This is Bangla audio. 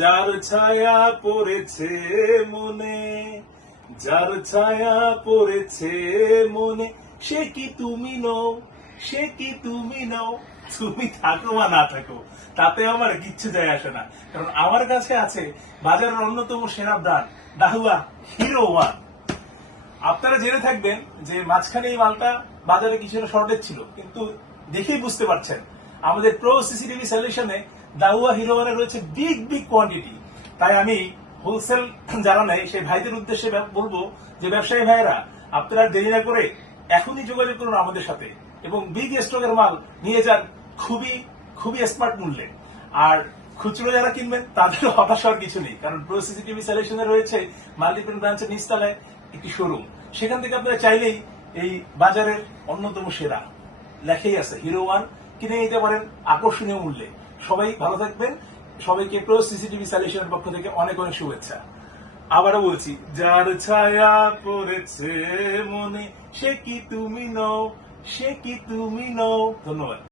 যার ছায়া পড়েছে মনে, যার ছায়া পড়েছে মনে, সে কি তুমি নও, সে কি তুমি নও। তুমি থাকো বা না থাকো তাতে আমার কিচ্ছু যায় আসে না, কারণ আমার কাছে আছে বাজারের অন্যতম সেরা ব্র্যান্ড দাহুয়া হিরো ওয়ান। আপনারা জেনে থাকবেন যে মাঝখানে এই মালটা বাজারে কিছুটা শর্টেজ ছিল, কিন্তু দেখেই বুঝতে পারছেন আমাদের প্রো সিসিটিভি সলিউশনে দাহুয়া হিরো ওয়ানের রয়েছে বিগ বিগ কোয়ান্টিটি। তাই আমি হোলসেল যারা নেই সেই ভাইদের উদ্দেশ্যে বলবো যে ব্যবসায়ী ভাইয়েরা আপনারা দেরি না করে এখনই যোগাযোগ করুন আমাদের সাথে এবং বিগ স্টকের মাল নিয়ে যান খুবই খুবই স্মার্ট মূল্যে। আর খুচরো যারা কিনবেন তাদের হতাশ হওয়ার কিছু নেই, কারণ প্রো সিসিটিভি সলিউশনে রয়েছে মাল্টিপল ব্রাঞ্চের নিচতলায় একটি শোরুম। সেখান থেকে আপনারা চাইলেই এই বাজারের অন্যতম সেরা লেখাই আছে হিরো ওয়ান কিনে নিতে পারেন আকর্ষণীয় মূল্যে। সবাই ভালো থাকবেন, সবাইকে প্রো সিসিটিভি সলিউশনের পক্ষ থেকে অনেক অনেক শুভেচ্ছা। আবারও বলছি, যার ছায়া পড়েছে মনে, সে কি তুমি নও, সে কি তুমি নও। ধন্যবাদ।